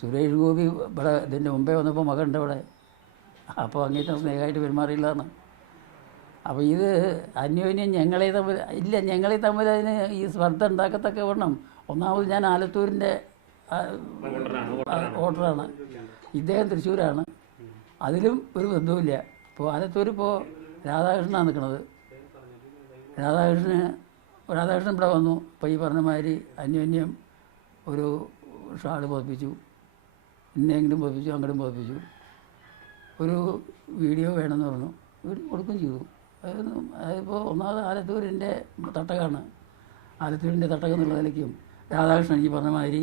സുരേഷ് ഗോപി ഇവിടെ ഇതിൻ്റെ മുമ്പേ വന്നപ്പോൾ മകനുണ്ട് ഇവിടെ. അപ്പോൾ അങ്ങേറ്റം സ്നേഹമായിട്ട് പെരുമാറിയില്ലാന്ന്. അപ്പോൾ ഇത് അന്യോന്യം ഞങ്ങളെ തമ്മിൽ അതിന് ഈ സ്പർദ്ധ ഉണ്ടാക്കത്തക്ക വണ്ണം. ഒന്നാമത് ഞാൻ ആലത്തൂരിൻ്റെ വോട്ടറാണ്, ഇദ്ദേഹം തൃശ്ശൂരാണ്. അതിലും ഒരു ബന്ധവുമില്ല. ഇപ്പോൾ ആലത്തൂർ ഇപ്പോൾ രാധാകൃഷ്ണനാണ് നിൽക്കുന്നത്. രാധാകൃഷ്ണൻ ഇവിടെ വന്നു. ഇപ്പോൾ ഈ പറഞ്ഞ മാതിരി അന്യോന്യം ഒരു ഷാൾ പതിപ്പിച്ചു, ഇന്നെങ്കിലും പതിപ്പിച്ചു, അങ്ങോട്ടും പതിപ്പിച്ചു. ഒരു വീഡിയോ വേണമെന്ന് പറഞ്ഞു, വീഡിയോ കൊടുക്കുകയും ചെയ്തു. അതിപ്പോൾ ഒന്നാമത് ആലത്തൂരിൻ്റെ തട്ടകമാണ്. ആലത്തൂരിൻ്റെ തട്ടകം എന്നുള്ള നിലയ്ക്കും രാധാകൃഷ്ണൻ ഈ പറഞ്ഞ മാതിരി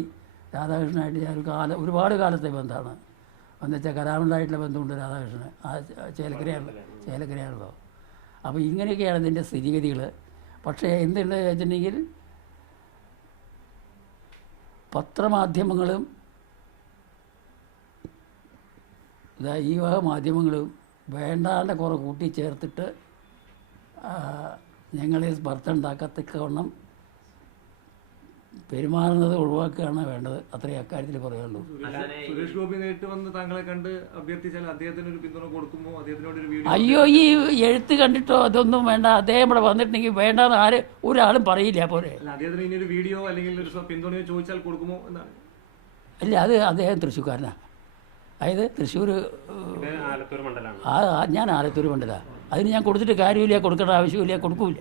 രാധാകൃഷ്ണനായിട്ട് ഞാൻ ഒരുപാട് കാലത്തെ ബന്ധമാണ്. എന്നുവെച്ചാൽ കലാമിലായിട്ടുള്ള ബന്ധമുണ്ട് രാധാകൃഷ്ണന്. ആ ചേലക്കരയാണല്ലോ. അപ്പോൾ ഇങ്ങനെയൊക്കെയാണ് ഇതിൻ്റെ സ്ഥിതിഗതികൾ. പക്ഷേ എന്തുണ്ട് വെച്ചിട്ടുണ്ടെങ്കിൽ പത്രമാധ്യമങ്ങളും ഈ വക മാധ്യമങ്ങളും വേണ്ടാണ്ട് കുറേ കൂട്ടിച്ചേർത്തിട്ട് ഞങ്ങളെ സ്പർദ്ധ ഉണ്ടാക്കത്തക്കവണ്ണം പെരുമാറുന്നത് ഒഴിവാക്കുകയാണ് വേണ്ടത്. അത്രയും അക്കാര്യത്തിൽ പറയാനുള്ളൂ. സുരേഷ് ഗോപി നേരിട്ട് വന്ന് താങ്കളെ കണ്ട് അഭ്യർത്ഥിച്ചാൽ അദ്ദേഹത്തിന് ഒരു പിന്തുണ കൊടുക്കുമോ? അദ്ദേഹത്തിനോട് ഒരു വീഡിയോ? അയ്യോ, ഈ എഴുത്ത് കണ്ടിട്ടോ അതൊന്നും വേണ്ട. അദ്ദേഹം ഇവിടെ വന്നിട്ടുണ്ടെങ്കിൽ വേണ്ടാന്ന് ഒരാളും പറയില്ല. പോലെ അദ്ദേഹത്തിന് ഇനി ഒരു വീഡിയോ അല്ലെങ്കിൽ ഒരു പിന്തുണയോ ചോദിച്ചാൽ കൊടുക്കുമോ എന്നാണ്. അല്ല, അത് അദ്ദേഹം തൃശ്ശൂർക്കാരനാണ്. അതായത് തൃശ്ശൂർ, ഞാൻ ആലത്തൂർ മണ്ഡലമാണ്. അതിന് ഞാൻ കൊടുത്തിട്ട് കാര്യമില്ല, കൊടുക്കേണ്ട ആവശ്യമില്ല, കൊടുക്കൂല.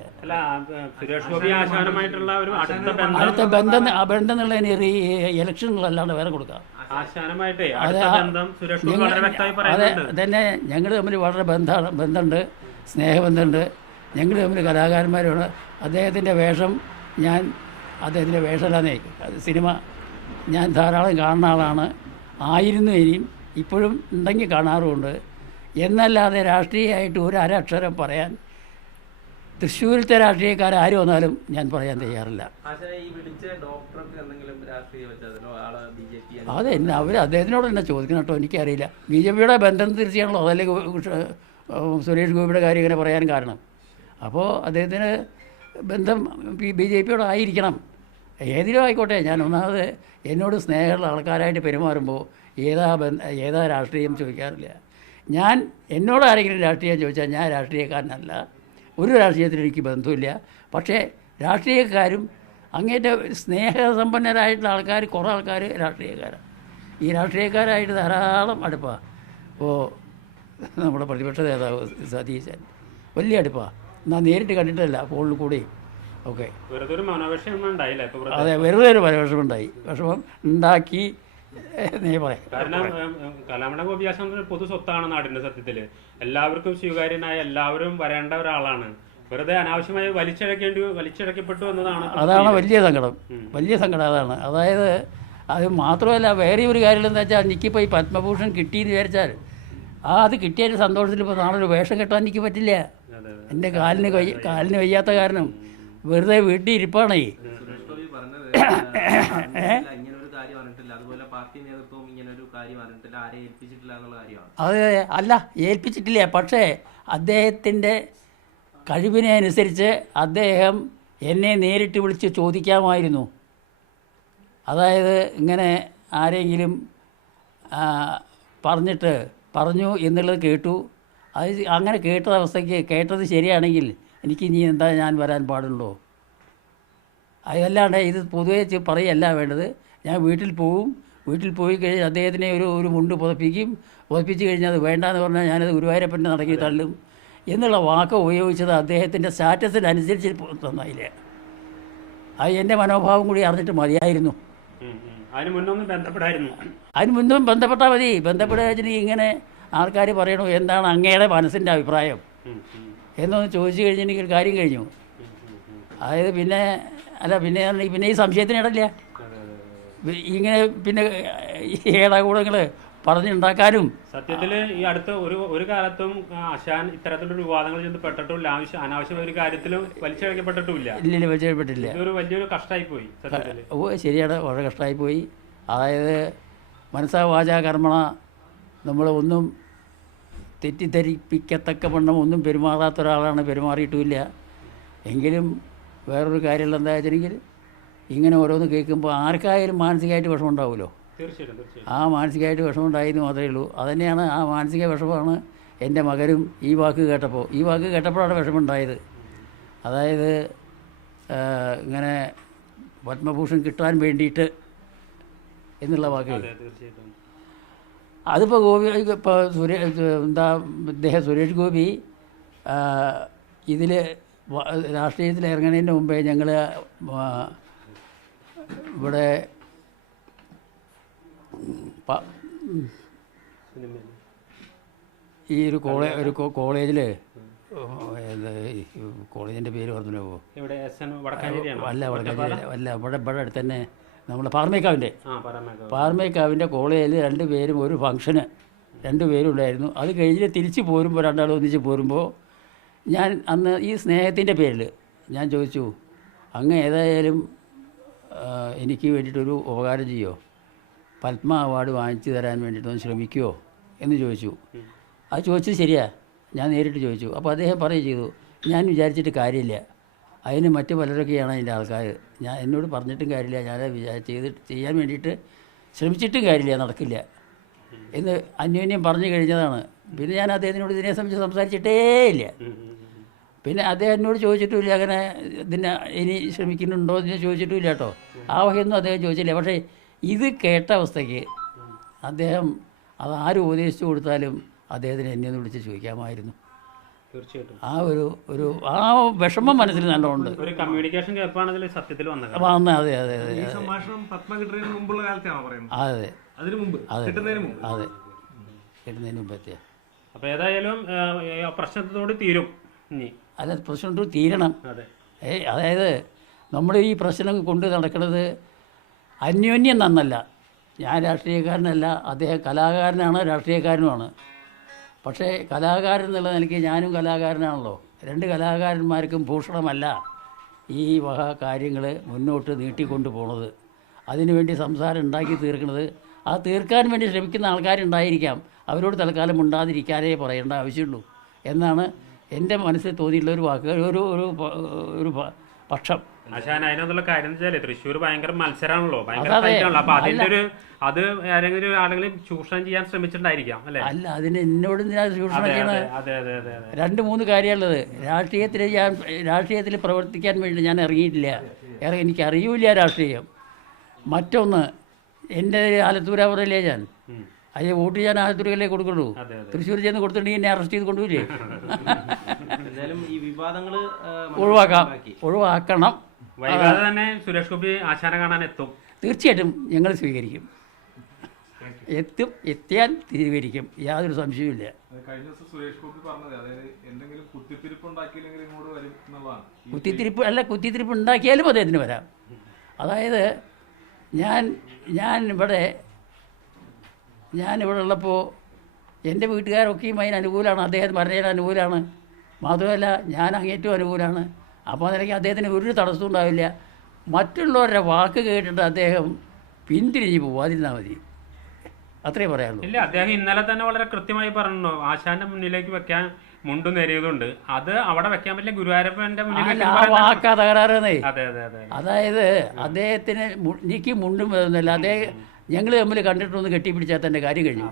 അടുത്ത ബന്ധം എന്നുള്ളതിന് ഇലക്ഷനുകളല്ലാണ്ട് വേറെ കൊടുക്കാം. അതെ തന്നെ, ഞങ്ങൾ തമ്മിൽ വളരെ ബന്ധമുണ്ട്, സ്നേഹബന്ധമുണ്ട്. ഞങ്ങൾ തമ്മിൽ കലാകാരന്മാരാണ്. അദ്ദേഹത്തിൻ്റെ വേഷമല്ലാന്നേ സിനിമ ഞാൻ ധാരാളം കാണുന്ന ആളാണ്. ആയിരുന്നു, ഇനിയും ഇപ്പോഴും ഉണ്ടെങ്കിൽ കാണാറുമുണ്ട്. എന്നല്ലാതെ രാഷ്ട്രീയമായിട്ട് ഒരു അരക്ഷരം പറയാൻ തൃശ്ശൂരിലത്തെ രാഷ്ട്രീയക്കാരും വന്നാലും ഞാൻ പറയാൻ തയ്യാറില്ല. അതെ, അദ്ദേഹത്തിനോട് തന്നെ ചോദിക്കണം കേട്ടോ, എനിക്കറിയില്ല. BJP-യുടെ ബന്ധം തിരിച്ചാണല്ലോ, അതല്ലേ സുരേഷ് ഗോപിയുടെ കാര്യം ഇങ്ങനെ പറയാൻ കാരണം. അപ്പോൾ അദ്ദേഹത്തിന് ബന്ധം BJP-യോട് ആയിരിക്കണം. ഏതിലും ആയിക്കോട്ടെ. ഞാൻ ഒന്നാമത് എന്നോട് സ്നേഹമുള്ള ആൾക്കാരായിട്ട് പെരുമാറുമ്പോൾ ഏതാ രാഷ്ട്രീയം ചോദിക്കാറില്ല. എന്നോട് ആരെങ്കിലും രാഷ്ട്രീയം ചോദിച്ചാൽ ഞാൻ രാഷ്ട്രീയക്കാരനല്ല, ഒരു രാഷ്ട്രീയത്തിനും എനിക്ക് ബന്ധമില്ല. പക്ഷേ രാഷ്ട്രീയക്കാരും അങ്ങേറ്റ സ്നേഹസമ്പന്നരായിട്ടുള്ള ആൾക്കാർ, കുറേ ആൾക്കാർ രാഷ്ട്രീയക്കാരാണ്. ഈ രാഷ്ട്രീയക്കാരായിട്ട് ധാരാളം അടുപ്പാണ്. ഇപ്പോൾ നമ്മുടെ പ്രതിപക്ഷ നേതാവ് സതീശൻ വലിയ അടുപ്പാണ്. എന്നാൽ നേരിട്ട് കണ്ടിട്ടല്ല, ഫോണിൽ കൂടി ഓക്കെ. അതെ, വെറുതെ ഒരു പരവേഷം ഉണ്ടായി. വിഷമം ഉണ്ടാക്കി കാരണം കലാമണ്ഡലം ഗോപിയാശാൻ പൊതു സ്വത്താണ് നാടിന്റെ. സത്യത്തില് എല്ലാവർക്കും സ്വീകാര്യനായ, എല്ലാവരും വരേണ്ട ഒരാളാണ്. വെറുതെ അനാവശ്യമായി വലിച്ചിഴക്കപ്പെട്ടു എന്നതാണ്. അതാണ് വലിയ സങ്കടം അതാണ്. അതായത് അത് മാത്രമല്ല, വേറെ ഒരു കാര്യം എന്താ വെച്ചാൽ, എനിക്കിപ്പോൾ ഈ പത്മഭൂഷൺ കിട്ടിയെന്ന് വിചാരിച്ചാൽ അത് കിട്ടിയതിൻ്റെ സന്തോഷത്തിൽ ഇപ്പോൾ നാളെ ഒരു വേഷം കെട്ടാൻ എനിക്ക് പറ്റില്ല. എൻ്റെ കാലിന് വയ്യാത്ത കാരണം വെറുതെ വീട്ടിൽ ഇരിപ്പാണേ. അതെ, അല്ല, ഏൽപ്പിച്ചിട്ടില്ല. പക്ഷേ അദ്ദേഹത്തിൻ്റെ കഴിവിനെ അനുസരിച്ച് അദ്ദേഹം എന്നെ നേരിട്ട് വിളിച്ച് ചോദിക്കാമായിരുന്നു. അതായത് ഇങ്ങനെ ആരെങ്കിലും പറഞ്ഞു എന്നുള്ളത് കേട്ടു. അത് അങ്ങനെ കേട്ടത് ശരിയാണെങ്കിൽ എനിക്ക് ഇനി എന്താ ഞാൻ വരാൻ പാടുള്ളൂ. അതല്ലാണ്ട് ഇത് പൊതുവെ പറയല്ല വേണ്ടത്. ഞാൻ വീട്ടിൽ പോയി കഴിഞ്ഞാൽ അദ്ദേഹത്തിനെ ഒരു മുണ്ട് പുതപ്പിച്ച് കഴിഞ്ഞാൽ അത് വേണ്ടാന്ന് പറഞ്ഞാൽ ഞാനത് ഗുരുവായൂരപ്പൻ്റെ നടക്കി തള്ളും എന്നുള്ള വാക്ക് ഉപയോഗിച്ചത് അദ്ദേഹത്തിൻ്റെ സ്റ്റാറ്റസിനനുസരിച്ച് തന്നായില്ലേ. അത് എൻ്റെ മനോഭാവം കൂടി അറിഞ്ഞിട്ട് മതിയായിരുന്നു. അതിന് മുന്നും ബന്ധപ്പെട്ടാൽ മതി. ബന്ധപ്പെടുക ഇങ്ങനെ ആൾക്കാർ പറയണു എന്താണ് അങ്ങയുടെ മനസ്സിൻ്റെ അഭിപ്രായം എന്നൊന്ന് ചോദിച്ചു കഴിഞ്ഞിട്ടുണ്ടെങ്കിൽ കാര്യം കഴിഞ്ഞു. അതായത് പിന്നെ ഈ സംശയത്തിനിടയില്ല. ഇങ്ങനെ പിന്നെ ഏടാകൂടങ്ങൾ പറഞ്ഞുണ്ടാക്കാനും. സത്യത്തിൽ ഈ അടുത്ത ഒരു കാലത്തും ആശാൻ ഇത്തരത്തിലുള്ള വിവാദങ്ങൾ ചെന്ന് പെട്ടിട്ടില്ല. അനാവശ്യമായ ഒരു കാര്യത്തിലും വലിച്ചിഴക്കപ്പെട്ടിട്ടില്ല. ഇല്ല, വലിച്ചിഴക്കപ്പെട്ടില്ല. ഇതൊരു വലിയൊരു കഷ്ടമായി പോയി. ശരിയാണ്, വളരെ കഷ്ടമായി പോയി. അതായത് മനസ്സാ വാചാ കർമ്മണ നമ്മളൊന്നും തെറ്റിദ്ധരിപ്പിക്കത്തക്ക വണ്ണം ഒന്നും പെരുമാറാത്ത ഒരാളാണ്, പെരുമാറിയിട്ടുമില്ല. എങ്കിലും വേറൊരു കാര്യമുള്ള എന്താ വെച്ചിട്ടുണ്ടെങ്കിൽ ഇങ്ങനെ ഓരോന്ന് കേൾക്കുമ്പോൾ ആർക്കായാലും മാനസികമായിട്ട് വിഷമം ഉണ്ടാവുമല്ലോ. തീർച്ചയായിട്ടും തീർച്ചയായിട്ടും. ആ മാനസികമായിട്ട് വിഷമമുണ്ടായെന്ന് മാത്രമേ ഉള്ളൂ. അതുതന്നെയാണ് ആ മാനസിക വിഷമമാണ് എൻ്റെ മകനും ഈ വാക്ക് കേട്ടപ്പോഴാണ് വിഷമമുണ്ടായത്. അതായത് ഇങ്ങനെ പത്മഭൂഷൺ കിട്ടാൻ വേണ്ടിയിട്ട് എന്നുള്ള വാക്ക്. അതെ തീർച്ചയായിട്ടും. അതിപ്പോൾ ഗോപി ഇപ്പോൾ ഇദ്ദേഹം സുരേഷ് ഗോപി ഇതിൽ രാഷ്ട്രീയത്തിൽ ഇറങ്ങുന്നതിന് മുമ്പേ ഞങ്ങൾ ഇവിടെ ഈ ഒരു കോളേജിൽ കോളേജിൻ്റെ പേര് പറഞ്ഞു പോകുമോ? അല്ല ഇവിടെ അടുത്ത് തന്നെ നമ്മൾ പാർമേക്കാവിൻ്റെ കോളേജിൽ രണ്ടുപേരും ഒരു ഫംഗ്ഷന് രണ്ടുപേരും ഉണ്ടായിരുന്നു. അത് കഴിഞ്ഞ് തിരിച്ച് പോരുമ്പോൾ രണ്ടാളും ഒന്നിച്ച് പോരുമ്പോൾ ഞാൻ അന്ന് ഈ സ്നേഹത്തിൻ്റെ പേരിൽ ഞാൻ ചോദിച്ചു, അങ്ങ് ഏതായാലും എനിക്ക് വേണ്ടിയിട്ടൊരു ഉപകാരം ചെയ്യുമോ, പത്മ അവാർഡ് വാങ്ങിച്ചു തരാൻ വേണ്ടിയിട്ടൊന്ന് ശ്രമിക്കുമോ എന്ന് ചോദിച്ചു. അത് ചോദിച്ചത് ശരിയാ, ഞാൻ നേരിട്ട് ചോദിച്ചു. അപ്പോൾ അദ്ദേഹം പറയുകയും ചെയ്തു, ഞാൻ വിചാരിച്ചിട്ട് കാര്യമില്ല, അതിന് മറ്റ് പലരൊക്കെയാണ് അതിൻ്റെ ആൾക്കാർ, എന്നോട് പറഞ്ഞിട്ടും കാര്യമില്ല, ഞാൻ ചെയ്യാൻ വേണ്ടിയിട്ട് ശ്രമിച്ചിട്ടും കാര്യമില്ല, നടക്കില്ല എന്ന് അന്യോന്യം പറഞ്ഞു കഴിഞ്ഞതാണ്. പിന്നെ ഞാൻ അദ്ദേഹത്തിനോട് ഇതിനെ സംബന്ധിച്ച് സംസാരിച്ചിട്ടേ ഇല്ല. പിന്നെ അദ്ദേഹം എന്നോട് ചോദിച്ചിട്ടുമില്ല അങ്ങനെ ഇതിനെ ഇനി ശ്രമിക്കുന്നുണ്ടോ എന്ന് ചോദിച്ചിട്ടുമില്ല കേട്ടോ. ആ വകയൊന്നും അദ്ദേഹം ചോദിച്ചില്ല. പക്ഷേ ഇത് കേട്ട അവസ്ഥയ്ക്ക് അദ്ദേഹം അതാരും ഉപദേശിച്ചു കൊടുത്താലും അദ്ദേഹത്തിന് എന്നെ ഒന്ന് വിളിച്ച് ചോദിക്കാമായിരുന്നു. തീർച്ചയായിട്ടും ആ ഒരു ആ വിഷമം മനസ്സിൽ നല്ലോണ്ട്. ഒരു കമ്മ്യൂണിക്കേഷൻ ഗ്യാപ്പാണ് സത്യത്തിൽ വന്നത്. അതെ അതെ കിട്ടുന്നതിന് മുമ്പ് എത്തിയ. അപ്പോൾ ഏതായാലും പ്രശ്നത്തോട് തീരും ഇനി. അല്ല, പ്രശ്നത്തോട് തീരണം. അതായത് നമ്മൾ ഈ പ്രശ്നം കൊണ്ട് നടക്കുന്നത് അന്യോന്യം നന്നല്ല. ഞാൻ രാഷ്ട്രീയക്കാരനല്ല, അദ്ദേഹം കലാകാരനാണ്, രാഷ്ട്രീയക്കാരനുമാണ്. പക്ഷേ കലാകാരൻ എന്നുള്ള നിലയ്ക്ക് ഞാനും കലാകാരനാണല്ലോ. രണ്ട് കലാകാരന്മാർക്കും ഭൂഷണമല്ല ഈ വക കാര്യങ്ങൾ മുന്നോട്ട് നീട്ടിക്കൊണ്ട് പോണത്. അതിനുവേണ്ടി സംസാരം ഉണ്ടാക്കി തീർക്കുന്നത്, ആ തീർക്കാൻ വേണ്ടി ശ്രമിക്കുന്ന ആൾക്കാരുണ്ടായിരിക്കാം, അവരോട് തൽക്കാലം ഉണ്ടാതിരിക്കാനേ പറയേണ്ട ആവശ്യമുള്ളൂ എന്നാണ് എൻ്റെ മനസ്സിൽ തോന്നിയിട്ടുള്ള ഒരു വാക്ക്, ഒരു പക്ഷം. അതിനകത്തുള്ള കാര്യം എന്ന് വെച്ചാൽ തൃശ്ശൂർ ഭയങ്കര മത്സരമാണല്ലോ, ഭയങ്കര ഫൈറ്റാണല്ലോ. അപ്പൊ അതിന്റെ അത് ആരെങ്കിലും ചൂഷണം ചെയ്യാൻ ശ്രമിച്ചിട്ടുണ്ടായിരിക്കാം അല്ലേ? അല്ല, അതിന് എന്നോട് ചൂഷണം ചെയ്യണത് 2-3 കാര്യമുള്ളത്. രാഷ്ട്രീയത്തിൽ പ്രവർത്തിക്കാൻ വേണ്ടി ഞാൻ ഇറങ്ങിയിട്ടില്ല, എനിക്കറിയില്ല രാഷ്ട്രീയം. മറ്റൊന്ന്, എൻ്റെ ആലത്തൂരാ പറയില്ലേ ഞാൻ, അത് വോട്ട് ഞാൻ ആലത്തൂരിലേ കൊടുക്കുള്ളൂ. തൃശ്ശൂർ ചെന്ന് കൊടുത്തിട്ടുണ്ടെങ്കിൽ എന്നെ അറസ്റ്റ് ചെയ്ത് കൊണ്ടുപോയില്ലേ? ഒഴിവാക്കണം. വൈകാതെ തന്നെ സുരേഷ് ഗോപി ആശാനെ കാണാൻ എത്തും. തീർച്ചയായിട്ടും ഞങ്ങൾ സ്വീകരിക്കും, എത്തിയാൽ സ്വീകരിക്കും, യാതൊരു സംശയവുമില്ല. കുത്തിത്തിരിപ്പ് ഉണ്ടാക്കിയാലും അദ്ദേഹത്തിന് വരാം. അതായത് ഞാനിവിടെ ഉള്ളപ്പോൾ എൻ്റെ വീട്ടുകാരൊക്കെയും അതിന് അനുകൂലമാണ്, അദ്ദേഹം പറഞ്ഞതിന് അനുകൂലമാണ്. മാത്രമല്ല ഞാൻ അങ്ങേറ്റവും അനുകൂലമാണ്. അപ്പോൾ നിലയ്ക്ക് അദ്ദേഹത്തിന് ഒരു തടസ്സവും ഉണ്ടാവില്ല. മറ്റുള്ളവരുടെ വാക്ക് കേട്ടിട്ട് അദ്ദേഹം പിന്തിരിഞ്ഞ് പോവാതിരുന്നാൽ മതി, അത്രേ പറയാനുള്ളൂ. ഇല്ല, അദ്ദേഹം ഇന്നലെ തന്നെ വളരെ കൃത്യമായി പറഞ്ഞു, ആശാന്റെ മുന്നിലേക്ക് വെക്കാൻ മുണ്ടു നേരിയതുണ്ട്, അത് അവിടെ വെക്കാൻ പറ്റില്ല, ഗുരുവായൂരപ്പന്റെ മുന്നിൽ. ആ വാക്കാ തകരാറേ. അതായത് അദ്ദേഹത്തിന് എനിക്ക് മുണ്ടും വരുന്നില്ല, അദ്ദേഹം ഞങ്ങൾ തമ്മിൽ കണ്ടിട്ടൊന്ന് കെട്ടിപ്പിടിച്ചാൽ തന്നെ കാര്യം കഴിഞ്ഞു.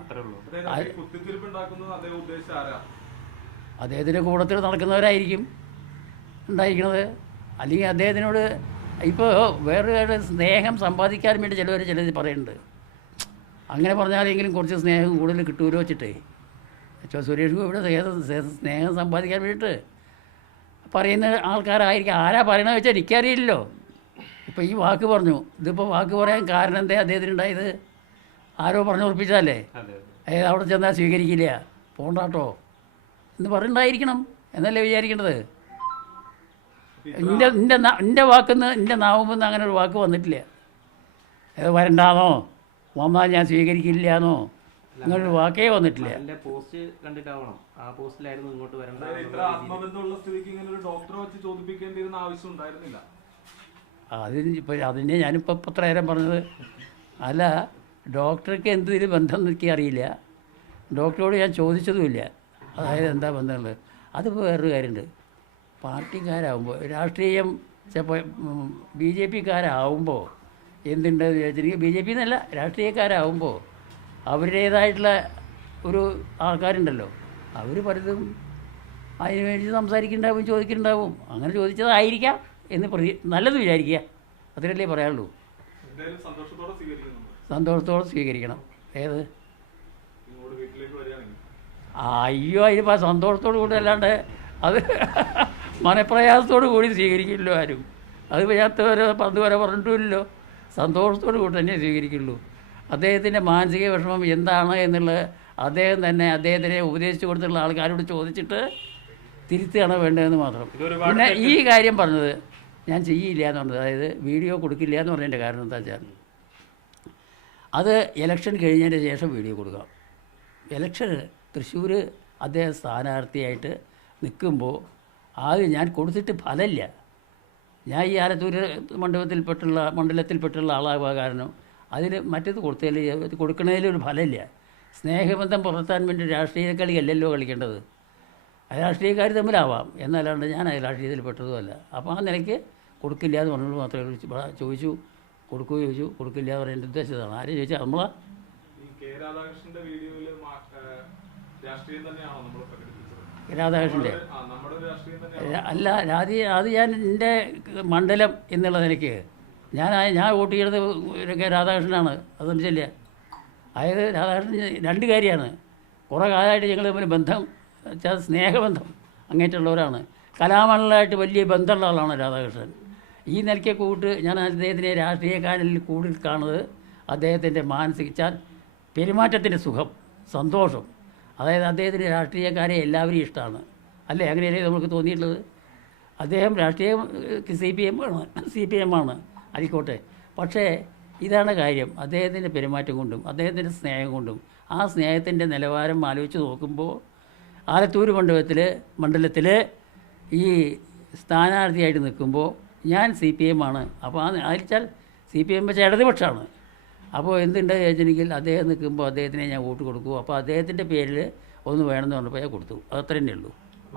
അദ്ദേഹത്തിൻ്റെ കൂടത്തിൽ നടക്കുന്നവരായിരിക്കും ഉണ്ടായിരിക്കുന്നത്. അല്ലെങ്കിൽ അദ്ദേഹത്തിനോട് ഇപ്പോൾ വേറൊരു സ്നേഹം സമ്പാദിക്കാൻ വേണ്ടി ചിലത് പറയുന്നുണ്ട്. അങ്ങനെ പറഞ്ഞാലെങ്കിലും കുറച്ച് സ്നേഹം കൂടുതൽ കിട്ടുമല്ലോ വെച്ചിട്ടേ. സുരേഷ് ഗോപിയുടെ സ്നേഹം സമ്പാദിക്കാൻ വേണ്ടിയിട്ട് പറയുന്ന ആൾക്കാരായിരിക്കും. ആരാ പറയണമെന്ന് വെച്ചാൽ എനിക്കറിയില്ലല്ലോ. ഇപ്പോൾ ഈ വാക്ക് പറഞ്ഞു, ഇതിപ്പോൾ വാക്ക് പറയാൻ കാരണം എന്തേ അദ്ദേഹത്തിനുണ്ടായത്? ആരോ പറഞ്ഞു ഉറപ്പിച്ചതല്ലേ, അവിടെ ചെന്നാൽ സ്വീകരിക്കില്ല, പോണ്ടാട്ടോ എന്ന് പറഞ്ഞിട്ടുണ്ടായിരിക്കണം എന്നല്ലേ വിചാരിക്കേണ്ടത്. എൻ്റെ വാക്കുന്ന് എൻ്റെ നാവുമെന്ന് അങ്ങനെ ഒരു വാക്ക് വന്നിട്ടില്ല. വരണ്ടാന്നോ വന്നാൽ ഞാൻ സ്വീകരിക്കില്ലാന്നോ അങ്ങനൊരു വാക്കേ വന്നിട്ടില്ല. അതിനെ ഞാനിപ്പോൾ ഇത്ര നേരം പറഞ്ഞത്. അല്ല, ഡോക്ടർക്ക് എന്തെങ്കിലും ബന്ധം എനിക്ക് അറിയില്ല, ഡോക്ടറോട് ഞാൻ ചോദിച്ചതുമില്ല, അതായത് എന്താ ബന്ധമുള്ളത്. അതിപ്പോൾ വേറൊരു കാര്യമുണ്ട്. പാർട്ടിക്കാരാകുമ്പോൾ രാഷ്ട്രീയം ചിലപ്പോൾ BJPക്കാരാകുമ്പോൾ എന്തുണ്ടെന്ന് ചോദിച്ചിട്ടുണ്ടെങ്കിൽ ബി ജെ പി എന്നല്ല, രാഷ്ട്രീയക്കാരാകുമ്പോൾ അവരുടേതായിട്ടുള്ള ഒരു ആൾക്കാരുണ്ടല്ലോ, അവർ പലതും അതിന് വേണ്ടി സംസാരിക്കുന്നുണ്ടാവും, ചോദിക്കുന്നുണ്ടാവും. അങ്ങനെ ചോദിച്ചതായിരിക്കാം എന്ന് നല്ലത് വിചാരിക്കുക, അതിനല്ലേ പറയാനുള്ളൂ. എന്തായാലും സന്തോഷത്തോടെ സ്വീകരിക്കുന്നു. സന്തോഷത്തോടെ സ്വീകരിക്കണം. ഏത് നിങ്ങളുടെ വീട്ടിലേക്ക് വരികയാണെങ്കിൽ അയ്യോ, അതിനിപ്പോൾ സന്തോഷത്തോടു കൂടി അല്ലാണ്ട് അത് മനപ്രയാസത്തോടു കൂടി സ്വീകരിക്കില്ലല്ലോ ആരും. അത് പന്ത് വരെ പറഞ്ഞിട്ടുമില്ലല്ലോ. സന്തോഷത്തോടു കൂടി തന്നെ സ്വീകരിക്കുള്ളൂ. അദ്ദേഹത്തിൻ്റെ മാനസിക വിഷമം എന്താണ് എന്നുള്ളത് അദ്ദേഹം തന്നെ അദ്ദേഹത്തിനെ ഉപദേശിച്ചു കൊടുത്തുള്ള ആൾക്കാരോട് ചോദിച്ചിട്ട് തിരുത്തുകയാണ് വേണ്ടതെന്ന് മാത്രം. പിന്നെ ഈ കാര്യം പറഞ്ഞത് ഞാൻ ചെയ്യില്ല എന്ന് പറഞ്ഞത്, അതായത് വീഡിയോ കൊടുക്കില്ല എന്ന് പറഞ്ഞതിൻ്റെ കാരണം എന്താ വെച്ചാൽ, അത് ഇലക്ഷൻ കഴിഞ്ഞതിൻ്റെ ശേഷം വീഡിയോ കൊടുക്കാം. ഇലക്ഷന് തൃശ്ശൂർ അദ്ദേഹം സ്ഥാനാർത്ഥിയായിട്ട് നിൽക്കുമ്പോൾ ആദ്യം ഞാൻ കൊടുത്തിട്ട് ഫലമില്ല. ഞാൻ ഈ ആലത്തൂർ മണ്ഡലത്തിൽപ്പെട്ടുള്ള ആളാകുക കാരണം അതിന് മറ്റേത് കൊടുക്കണതിലൊരു ഫലമില്ല. സ്നേഹബന്ധം പുലർത്താൻ വേണ്ടി രാഷ്ട്രീയ കളിയല്ലല്ലോ കളിക്കേണ്ടത്. രാഷ്ട്രീയക്കാർ തമ്മിലാവാം, എന്നല്ലാണ്ട് ഞാൻ രാഷ്ട്രീയത്തിൽപ്പെട്ടതുമല്ല. അപ്പോൾ ആ നിലയ്ക്ക് കൊടുക്കില്ല എന്ന് പറഞ്ഞത് മാത്രമേ ചോദിച്ചു. കൊടുക്കില്ല എന്ന് പറയുന്നത് ഉദ്ദേശിച്ചതാണ്. ആരും ചോദിച്ചാൽ നമ്മളാ രാധാകൃഷ്ണൻ്റെ അല്ല, അത് ഞാൻ എൻ്റെ മണ്ഡലം എന്നുള്ള നിലയ്ക്ക് ഞാൻ വോട്ട് ചെയ്തത് രാധാകൃഷ്ണനാണ്. അത് സംശയമില്ല. അതായത് രാധാകൃഷ്ണൻ രണ്ട് കാര്യമാണ്. കുറേ കാലമായിട്ട് ഞങ്ങൾ തമ്മിൽ ബന്ധം വെച്ചാൽ സ്നേഹബന്ധം അങ്ങേറ്റുള്ളവരാണ്. കലാമണ്ഡലമായിട്ട് വലിയ ബന്ധമുള്ള ആളാണ് രാധാകൃഷ്ണൻ. ഈ നിലയ്ക്ക് ഞാൻ അദ്ദേഹത്തിനെ രാഷ്ട്രീയക്കാരിൽ കൂടുതൽ കാണുന്നത് അദ്ദേഹത്തിൻ്റെ മാനസിക പെരുമാറ്റത്തിൻ്റെ സുഖം, സന്തോഷം. അതായത് അദ്ദേഹത്തിന് രാഷ്ട്രീയക്കാരെ എല്ലാവരെയും ഇഷ്ടമാണ്, അല്ലേ? അങ്ങനെയല്ലേ നമുക്ക് തോന്നിയിട്ടുള്ളത്. അദ്ദേഹം രാഷ്ട്രീയം CPM ആണ്, ആയിക്കോട്ടെ. പക്ഷേ ഇതാണ് കാര്യം, അദ്ദേഹത്തിൻ്റെ പെരുമാറ്റം കൊണ്ടും അദ്ദേഹത്തിൻ്റെ സ്നേഹം കൊണ്ടും. ആ സ്നേഹത്തിൻ്റെ നിലവാരം ആലോചിച്ച് നോക്കുമ്പോൾ ആലത്തൂർ മണ്ഡലത്തിൽ ഈ സ്ഥാനാർത്ഥിയായിട്ട് നിൽക്കുമ്പോൾ ഞാൻ CPM ആണ്. അപ്പോൾ അതിച്ചാൽ CPM വെച്ചാൽ ഇടതുപക്ഷമാണ്. അപ്പോൾ എന്തുണ്ട് ചോദിച്ചിട്ടുണ്ടെങ്കിൽ അദ്ദേഹം നിൽക്കുമ്പോൾ അദ്ദേഹത്തിനെ ഞാൻ വോട്ട് കൊടുക്കും. അപ്പോൾ അദ്ദേഹത്തിൻ്റെ പേരിൽ ഒന്ന് വേണമെന്ന് പറഞ്ഞപ്പോൾ ഞാൻ കൊടുത്തു. അത് അത്ര തന്നെ ഉള്ളൂ.